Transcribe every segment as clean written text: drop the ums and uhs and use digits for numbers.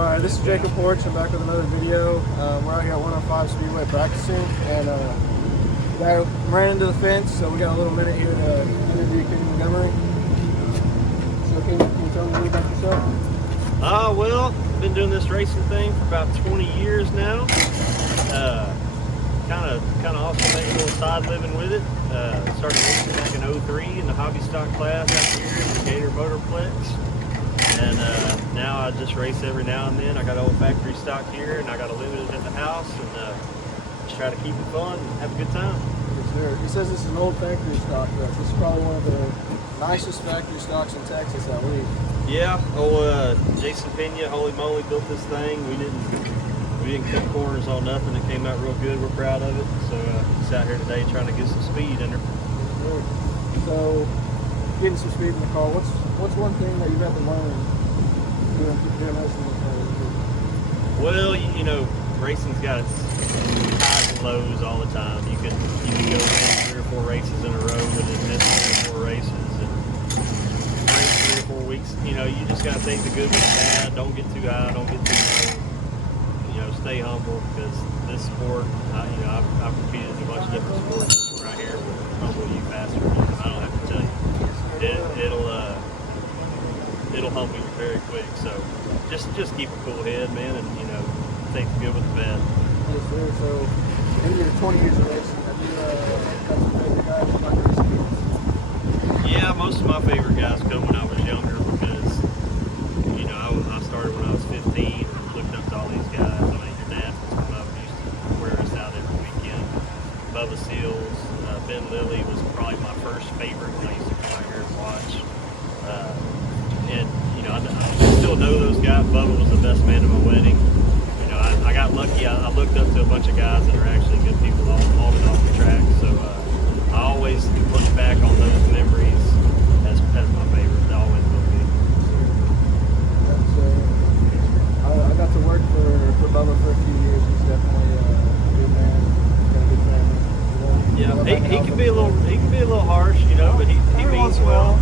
Alright, this is Jacob Porch. I'm back with another video. We're out here at 105 Speedway practicing, and I ran into the fence, so we got a little minute here to interview King Montgomery. So can you tell me a little about yourself? Well, I've been doing this racing thing for about 20 years now. Kind of also made a little side living with it. Started racing back in '03 in the hobby stock class out here in the Gator Motorplex. And now I just race every now and then. I got old factory stock here, and I got a limited at the house, and just try to keep it fun and have a good time. Yes, sir. He says this is an old factory stock, but this is probably one of the nicest factory stocks in Texas, I believe. Yeah, Jason Pena, holy moly, built this thing. We didn't cut corners on nothing. It came out real good. We're proud of it. So it's out here today trying to get some speed in her. Yes, sir. So getting some speed in the car. What's one thing that you've had to learn doing racing in the car? Well, you know, racing's got its highs and lows all the time. You can go win 3 or 4 races in a row and then miss 3 or 4 races and race 3 or 4 weeks. You know, you just got to take the good with the bad. Don't get too high. Don't get too low. You know, stay humble, because this sport, you know, I've competed in a bunch of different sports right here with humble you faster. I don't have to tell you. It'll humble you very quick. So just keep a cool head, man, and you know, take the good with the bad. Yes, sir. So in your 20 years of racing, have you got some favorite guys you like racing against? Yeah, most of my favorite guys come when I was younger, because you know, I started when I was 15 and looked up to all these guys. I mean, your dad was one of them, used to wear us out every weekend. Bubba Seals, Ben Lilly was probably my first favorite when I used to come out here and watch. And you know, I still know those guys. Bubba was the best man at my wedding. You know, I got lucky. I looked up to a bunch of guys that are actually good people on and off the track. So I always look back on those memories as my favorite. They always will be. I got to work for Bubba for a few years. He's definitely a good man. Got a good family. Yeah, he can be a little harsh, you know, but he means well.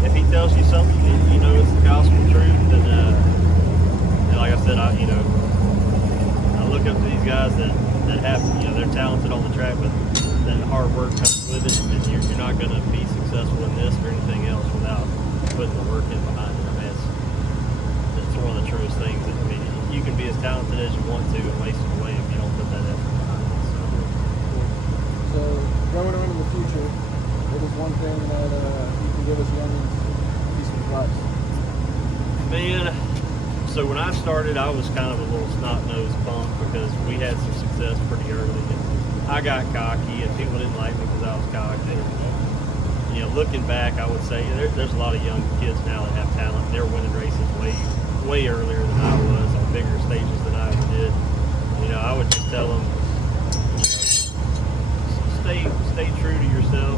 If he tells you something, you know it's the gospel truth, and like I said, I look up to these guys that have, you know, they're talented on the track, but that hard work comes with it, and you're not going to be successful in this or anything else without putting the work in behind it. I mean, it's one of the truest things. I mean, you can be as talented as you want to and waste it away if you don't put that effort behind it. So going into the future, what is one thing that you can give us youngins a piece of advice? Man, so when I started, I was kind of a little snot-nosed punk because we had some success pretty early. And I got cocky, and people didn't like me because I was cocky. And, you know, looking back, I would say there's a lot of young kids now that have talent. They're winning races way earlier than I was, on bigger stages than I ever did. You know, I would just tell them, stay true to yourself.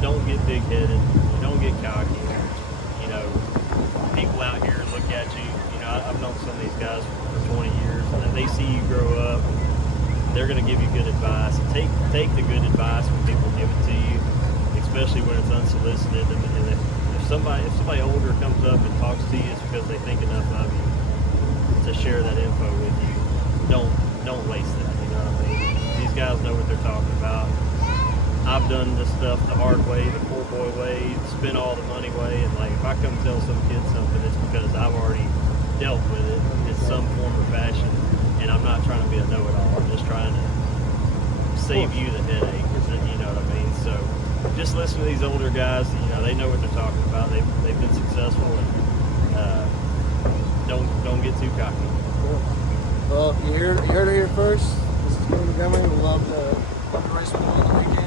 Don't get big-headed. Don't get cocky. You know, people out here look at you. You know, I've known some of these guys for 20 years, and they see you grow up. They're going to give you good advice. Take the good advice when people give it to you, especially when it's unsolicited. And if somebody older comes up and talks to you, it's because they think enough of you to share that info with you. Don't waste that. You know what I mean? These guys know what they're talking about. I've done this stuff the hard way, the poor boy way, spent all the money way, and like if I come tell some kid something, it's because I've already dealt with it in some form or fashion, and I'm not trying to be a know-it-all. I'm just trying to save you the headache. You know what I mean? So just listen to these older guys. You know, they know what they're talking about. They've been successful, and don't get too cocky. Well, you heard it here first. This is King Montgomery. We love to race with you on the weekends.